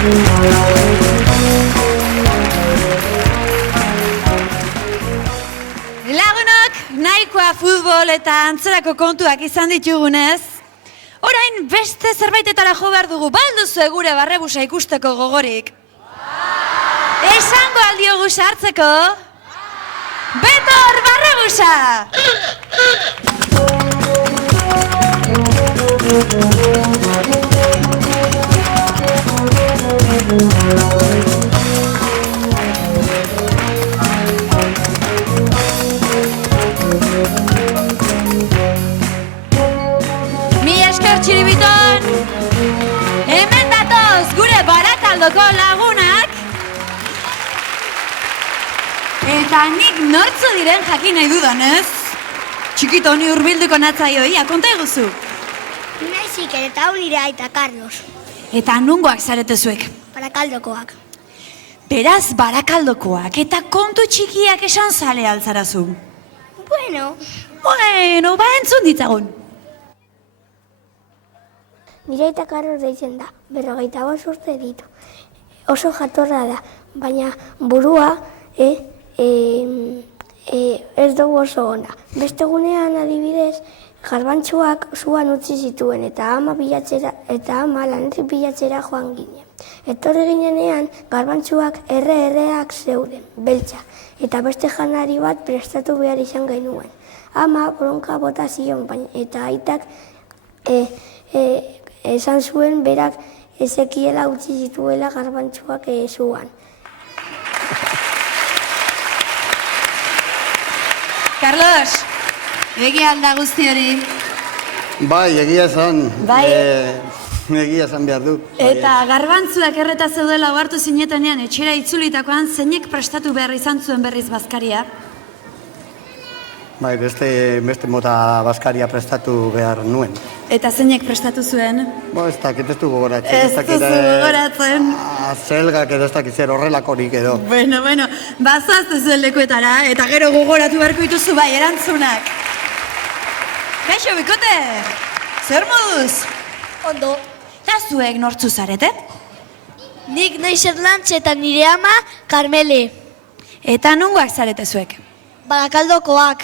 Lagunok, nahikoa futbol eta antzerako kontuak izan ditugunez, orain beste zerbaitetara jo behar dugu, balduzu gure barrebusa ikusteko gogorik. Esango aldiogu sartzeko, Betor barrebusa! Mi esker Txiribiton, hemen datoz gure Barakaldoko lagunak, eta nik nortzu diren jakin nahi dudanez, txikito honi hurbilduko natzaioia, konta eguzu. Naizik eta hau nire aita Carlos. Eta nungoak zarete zuek? Barakaldokoak. Beraz Barakaldokoak eta kontu txikiak esan zale altzarazu. Bueno, ba entzun ditzagun. nire aita Carlos deitzen da, 45 urte ditu. Oso jatorra da, baina burua ez dugu oso ona. Beste gunean adibidez, garbantxuak zuan utzi zituen eta ama lanetik bilatzera joan ginen. Etorri ginenean, garbantxuak erreak zeuden, beltza, eta beste janari bat prestatu behar izan genuen. Ama bronka bota zion, eta aitak esan zuen berak ezekiela utzi zituela garbantxuak zuan. Carlos, egia alda guzti hori. Bai, egia esan. Bai. Egia esan behar du. Eta garbantzuak erreta zeudela ohartu zinetenean etxera itzulitakoan zeinek prestatu behar izan zuen berriz bazkaria? Bai, beste mota bazkaria prestatu behar nuen. Eta zeinek prestatu zuen? Ez dakit ez du gogoratzen. Ez duzu gogoratzen. Zelgak edo ez dakit zer horrelakorik edo. Bueno, bazazte zuen lekuetara, eta gero gogoratu beharko dituzu bai erantzunak. Kaixo, bikote! Zer moduz? Ondo. Eta zuek nortzu zarete? Nik naiz Erlantz eta nire ama Karmele. Eta nungoak zarete zuek? Barakaldokoak.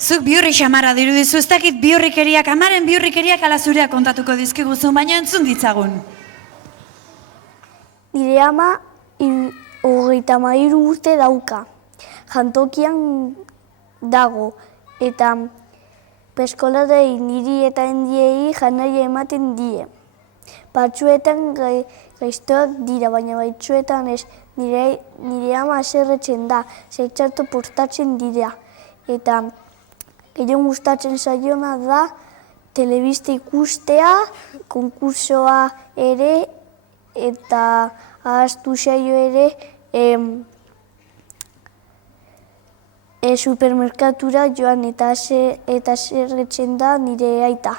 Zuk biurri xamarra dirudizu, ez dakit biurrikeriak, amaren biurrikeriak ala zureak kontatuko dizkiguzu, baina entzun ditzagun. Nire ama 33 urte dauka. Jantokian dago eta peskoladei niri eta hendiei janaria ematen die. Batzuetan gaiztoak dira, baina baitzuetan ez. Nire ama haserretzen da, zeitzartu portatzen dira. Eta gehien gustatzen zaiona da telebista ikustea, konkursoa ere, eta ahaztu saio ere supermerkatura joan eta haserretzen da nire aita.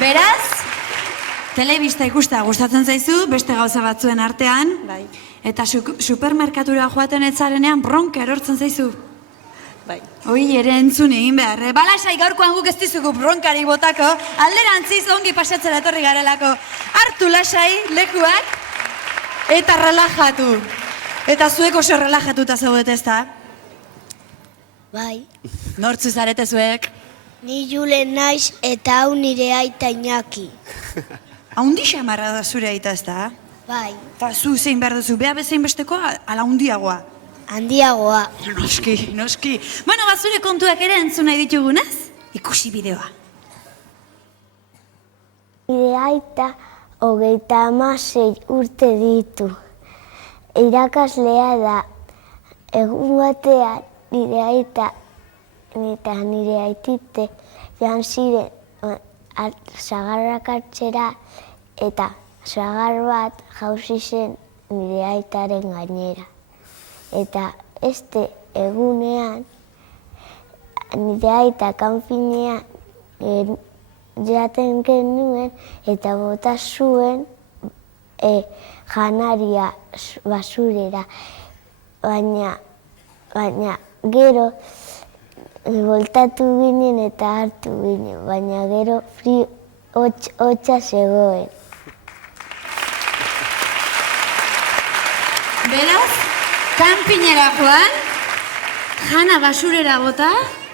Beraz, telebista ikustea gustatzen zaizu, beste gauza batzuen artean, Bai. eta supermerkatura joaten etzarenean bronka erortzen zaizu. Bai. Hoi ere entzun egin behar, balasai gaurkoan guk ez dizugu bronkari botako, alderantziz ongi pasatzera etorri garelako. Hartu lasai lekuak eta relajatu. Eta zuek oso relajatuta zaudete ezta? Bai. Nortzu zarete zuek? Ni Julen naiz eta hau nire aita Iñaki. Haundi xamarra da zure aita ezta? Bai. Eta zu zein behar duzu, beha bezein bestekoa, ala hundiagoa. Handiagoa. Noski. Bueno, zure kontuak ere entzun nahi ditugunez, ikusi bideoa. Nire aita 36 urte ditu. Irakaslea da. Egun batean nire aita eta nire aitite joan ziren sagarrak hartzera eta sagar bat jauzi zen nire aitaren gainera. Eta este egunean nire aita kanpinean jaten genuen eta bota zuen janaria basurera. Baina gero voltatu ginen eta hartu ginen, baina gero hotxa zegoen. Beraz, kanpinera joan, jana basurera bota,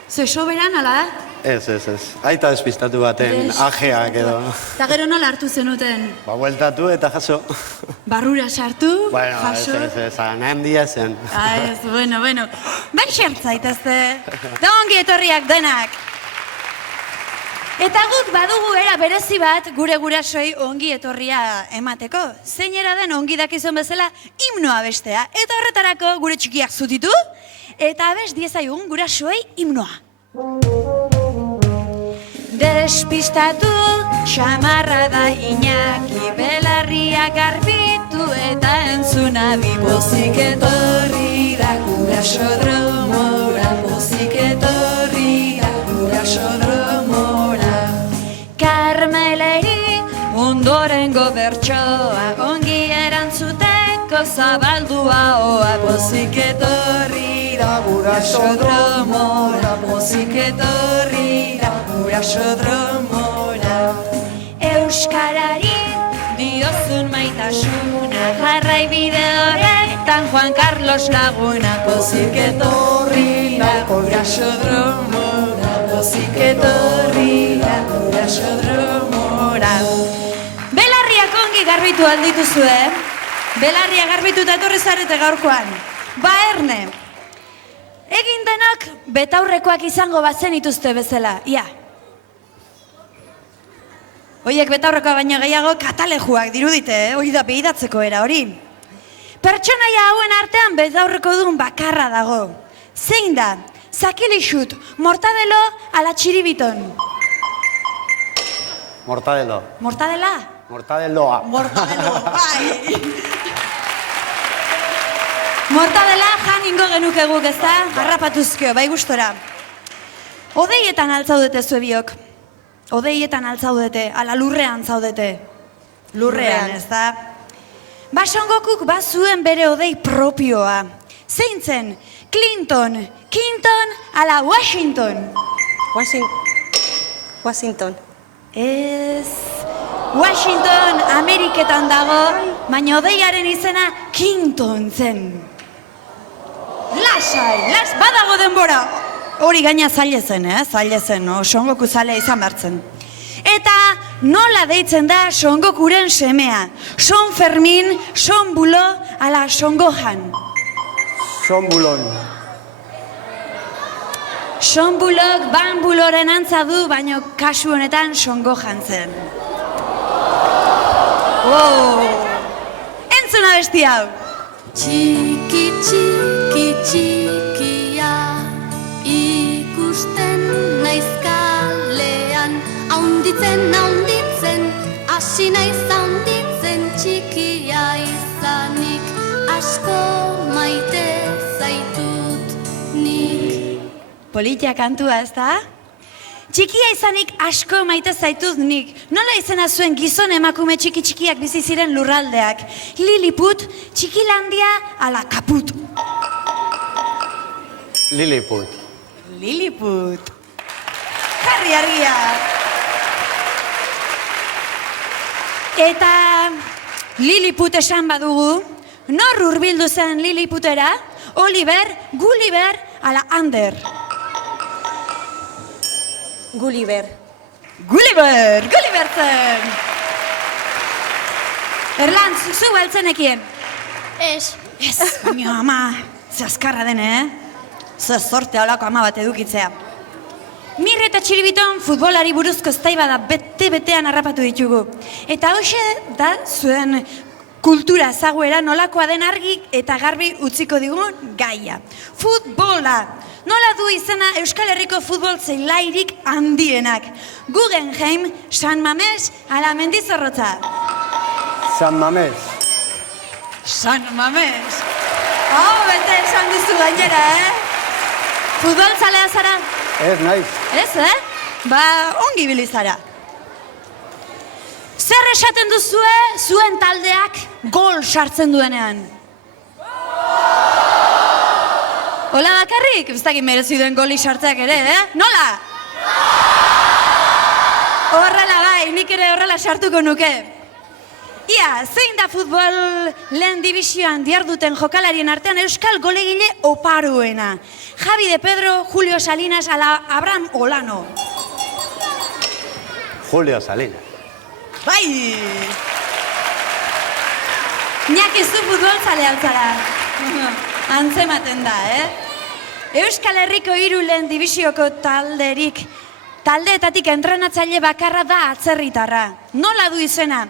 zue soberan, ala? Ez. Aita despistatu baten ajeak edo. Eta gero nola hartu zenuten? Ba, bueltatu eta jaso. Barrura sartu, Bueno, jaso? ez, nahem dia zen. Ez, bueno. Bai xertzaitezte, da ongi etorriak denak. Eta guk badugu era berezi bat gure gurasoi ongi etorria emateko. Zeinera den ongi dakizun bezala himnoa bestea. Eta horretarako gure txikiak zutitu, eta abes diezaigun gurasoi himnoa. Despistatu, xamarra da Iñaki, belarria garbitu eta entzuna bi. Pozik etorri da gurasodromora, pozik etorri da gurasodromora. Karmeleri ondorengo bertsoa, ongi erantzuteko zabaldua oa. Pozik etorri da gurasodromora, pozik etorri da gurasodromora. Euskarari diozun maitasuna, jarrai bide horretan Juan Carlos Laguna. Pozik etorri da gurasodromora, pozik etorri da gurasodromora. Belarriak ongi garbitu aldituzue, belarria garbitu eta etorri zarete gaurkoan. Ba erne, egin denok betaurrekoak izango bazen ituzte bezala, ia. Oiek betaurrekoa baino gehiago katalejuak dirudite, hori da behidatzeko era hori. Pertsonaia hauen artean betaurreko duen bakarra dago. Zein da? Zakilixut, mortadelo ala txiribiton? Mortadelo. Mortadela? Mortadeloa. Mortadelo, bai! Mortadela jan ingo genuke guk, ez da? Harrapatuzkio, bai gustora. Odeietan altzaudete zuebiok. Odeietan altzaudete, ala lurrean zaudete. Lurrean, ez da? Basongokuk bazuen bere odei propioa. Zein zen? Clinton, ala Washington? Washington. Ez... Washington Ameriketan dago, baina odeiaren izena Clinton zen. Lasai, badago denbora. Hori gaina zaila zen, zaila zen, Son Goku zalea izan bertzen. Eta nola deitzen da Son Gokuren semea? Son Fermin, Son Bulo, ala Son Gohan? Son Bulon. Son Bulok Ban Buloren antza du, baina kasu honetan Son Gohan zen. Entzuna besti hau! Txiki, txiki, txikia, ikusten naiz kalean, haunditzen, hasi naiz haunditzen, txikia izanik, asko maite zaitut nik. Politia kantua, ez da? Txikia izanik asko maite zaitut nik. Nola izena zuen gizon emakume txiki-txikiak bizi ziren lurraldeak? Liliput, Txikilandia, ala Kaput? Liliput. Liliput. Jarri argia. Eta Liliput esan badugu, nor hurbildu zen Liliputera? Oliver, Gulliver, ala Ander? Gulliver. Gulliver zen! Erlantz, zu beltzenekien? Ez. Ez, baina ama, ze azkarra den, Ze zorte holako ama bat edukitzea. Mir eta Txiribiton futbolari buruzko eztaiba da bete-betean harrapatu ditugu. Eta hoxe da zuen kultura ezaguera nolakoa den argi eta garbi utziko digun gaia. Futbola! Nola du izena Euskal Herriko futbol zelairik handienak? Guggenheim, San Mames, ala Mendizorrotza? San Mames. San Mames! Bete esan duzu gainera, Futbol zalea zara? Ez, naiz. Ez, Ba, ongi bilizara. Zer esaten duzue zuen taldeak gol sartzen duenean? Hola bakarrik, ez dakit merezi duen goli sartzeak ere, Nola? Horrela bai, nik ere horrela sartuko nuke. Ia, zein da futbol lehen divisioan diharduten jokalarien artean euskal golegile oparuena? Javi de Pedro, Julio Salinas, ala Abraham Olano. Julio Salinas. Bai! Iñaki zu futbol zale altzara. Antzematen da, Euskal Herriko 3 lehen dibisioko taldeetatik entrenatzaile bakarra da atzerritarra. Nola du izena?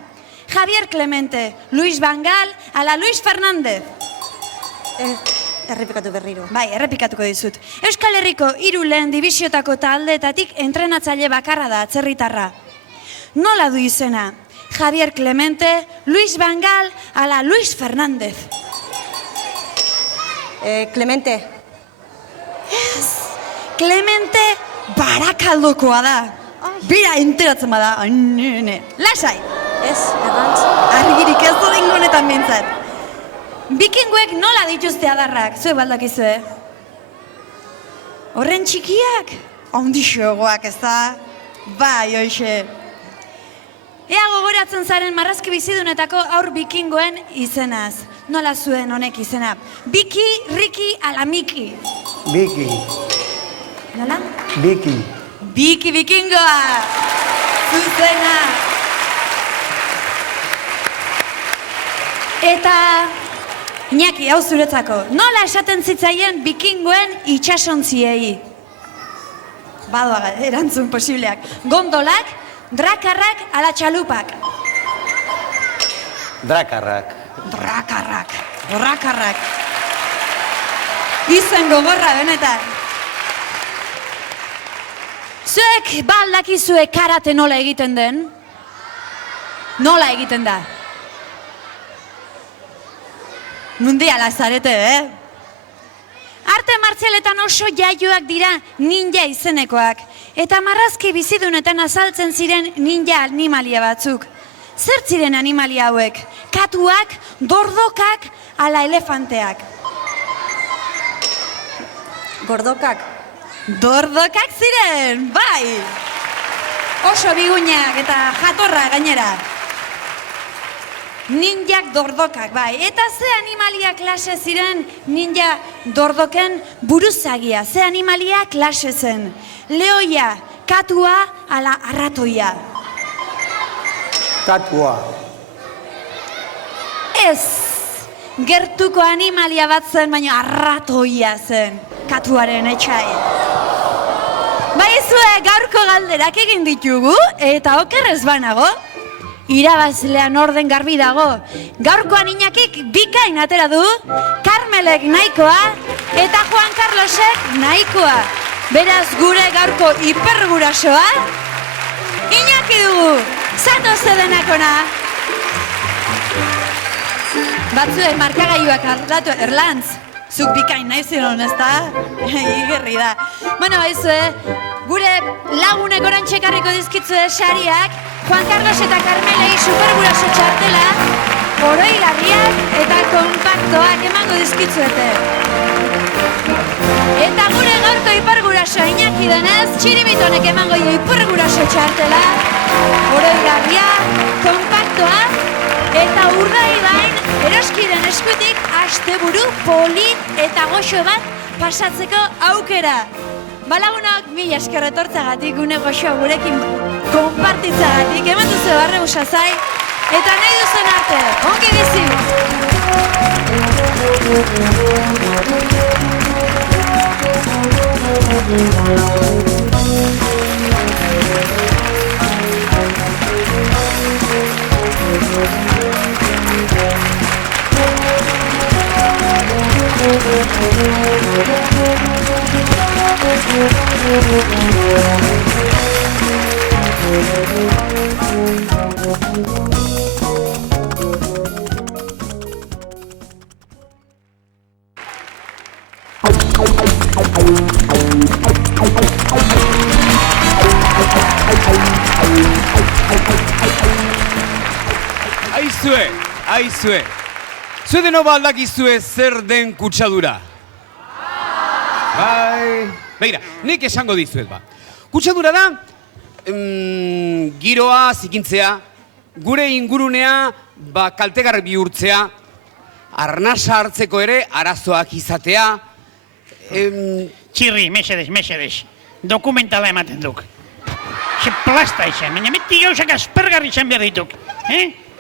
Javier Clemente, Luis Van Gaal, ala Luis Fernández. Errepikatu berriro. Bai, errepikatuko dizut. Euskal Herriko 3 lehen dibisiotako taldeetatik entrenatzaile bakarra da atzerritarra. Nola du izena? Javier Clemente, Luis Van Gaal, ala Luis Fernández. Clemente. Clemente Barakaldokoa da. Bira enteratzen bada. Lasai! Ez, errantz. Argirik ez du dengonetan bintzat. Bikinguek nola dituzte adarrak? Zuek baldakizue? Horren txikiak? Ondixoagoak, ez da? Bai, hoxe. Ea gogoratzen zaren marrazki bizidunetako aur bikingoen izenaz. Nola zuen honek izena? Biki, Riki, ala Miki. Biki. Nola? Biki. Biki bikingoa! Zuzena! Eta, Iñaki, hau zuretzako, nola esaten zitzaien bikingoen itxasontziei? Badoa, erantzun posibleak. Gondolak, drakarrak, ala txalupak. Drakarrak. Drakarrak. Izen gogorra, benetan. Zuek baldakizue karate nola egiten den? Nola egiten da? Mundiala zarete, Arte martzialetan oso jaioak dira ninja izenekoak. Eta marrazki bizidunetan azaltzen ziren ninja animalia batzuk. Zer ziren animalia hauek? Katuak, dordokak, ala elefanteak. Gordokak. Dordokak ziren, bai! Oso biguñak eta jatorra gainera. Ninjak dordokak, bai. Eta ze animalia klase ziren ninja dordoken buruzagia. Ze animalia klase zen. Leoia, katua, ala arratoia. Katua. Ez, gertuko animalia bat zen, baina arratoia zen. Katuaren etxai. Baizue, gaurko galderak egin ditugu, eta okerrez banago. Irabazlean orden garbi dago. Gaurkoan Iñakik bikain atera du, Karmelek nahikoa eta Juan Carlosek nahikoa. Beraz gure gaurko hipergurasoa Iñaki dugu. Zatoz edenakona. Batzuek markagailuak aldatu, Erlantz, zuk bikain nahi ziren, ez da? Igerri da. Bueno, baizue, gure lagunek oran txekarriko dizkitzue sariak, Juan Carlos eta Carmelei superguraso txartela, oroigarriak eta kompaktoak emango dizkitzuete. Eta gure gaurko hiperguraso Iñaki denez, Txiribitonek emango dio hiperguraso txartela, oroigarria, kompaktoa, eta urdaibain eroskiren eskutik asteburu polit eta goxo bat pasatzeko aukera. Balagunok, mila esker etortzagatik, gune goxoa gurekin konpartitzagatik, eman duzu barre busazai, eta nahi duzen arte, ongi Aizue, zue deno baldakizue zer den kutsadura? Bai. Begira, nik esango dizuet ba. Kutsadura da, giroa zikintzea, gure ingurunea kaltegarri bihurtzea, arnasa hartzeko ere arazoak izatea. Txirri, mesedes, dokumentala ematen duk. Ze plasta izan, baina beti gauzak aspergarri izan behar dituk.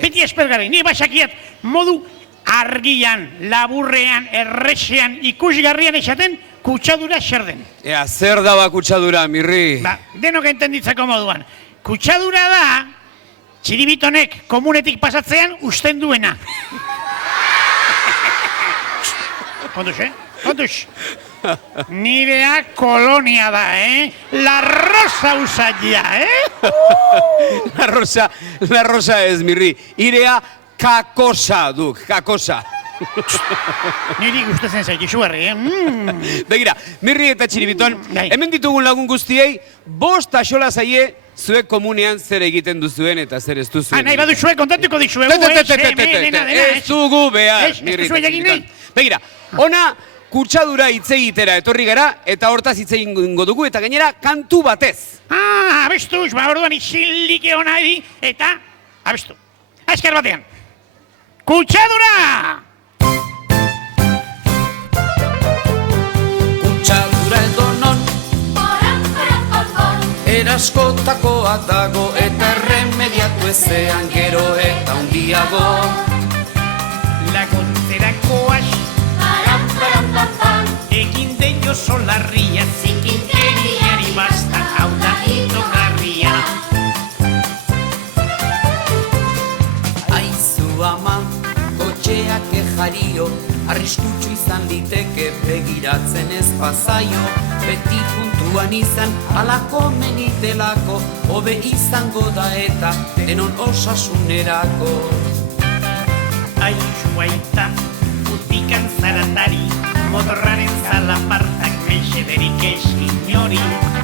Beti aspergarri, ni basakiat modu argian, laburrean, erresean, ikusgarrian esaten, kutsadura zer den. Ea, zer daba kutsadura, Mirri? Ba, denok entenditzeko moduan. Kutsadura da, txiribitonek komunetik pasatzean usten duena. Kontuz. Nirea kolonia da, La Rosa usatia, La Rosa ez, Mirri. Irea kakosa duk, kakosa. Niri gustatzen zait, izugarri, Begira, Mirri eta Txiribiton, hemen ditugun lagun guztiei, 5 axola zaie zuek komunean zer egiten duzuen eta zer ez duzuen. Nahi baduzue, kontatuko dizuegu, Ez dugu behar, Mirri eta Txiribiton. Begira, ona kutsadura hitz egitera etorri gara, eta hortaz hitz egingo dugu, eta gainera kantu batez. Abestuz, orduan izilike hona edi, eta abestu. Azkar batean. Kutsadura! Kutsadura edonon eraskotakoa dago eta erremediatu ezean gero eta hundiago. Laguntzerakoaz egin deio solarria zikinkeriari basta hau da itogarria. Aizu ama, kotxeak ejario, arriskutsu izan liteke begiratzen ez pasaio. Beti puntuan izan alako menitelako, hobe izango da eta denon osasunerako. Aizu aita, utikan zaratari, motorraren zalapartak mexederik eskin hori.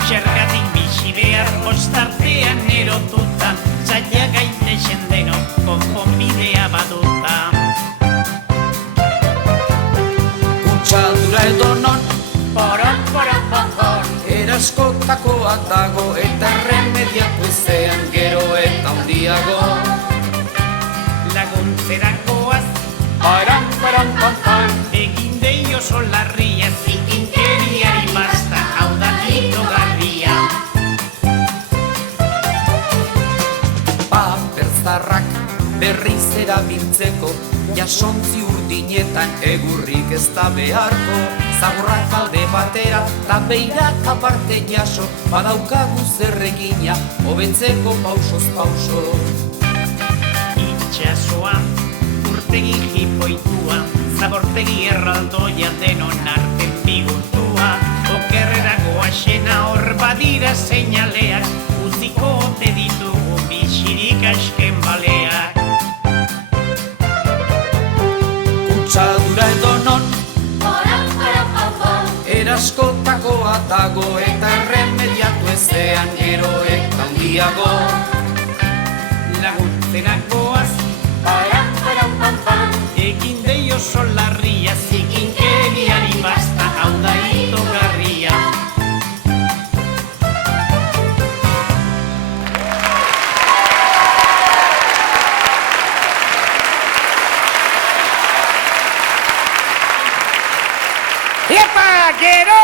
Zergatik bizi behar ostartean erotuta, zaila gaitezen deno, konponbidea baduta. Kutsadura edonon eraskotakoa dago eta erremediatu ezean gero eta hundiago. Laguntzerakoaz egin deio solarria zikinkeriari basta hau da itogarria. Paperzarrak berriz erabiltzeko, jasontzi urdinetan egurrik ez da beharko. Zaborrak alde batera, ta beirak aparte jaso, badaukagu zerregina, hobetzeko pausoz pauso. Itxasoa, urtegi jipoitua, zabortegi erraldoia denon arten bigutua. Okerrera goaxena hor badira seinaleak, utziko ote ditugu bixirik asken baleak. Kutsadura edonon eraskotakoa dago eta erremediatu ezean gero eta hundiago. Laguntzerakoaz egin deio solarria zikinkeriari basta hau da itogarria. Epa, gero!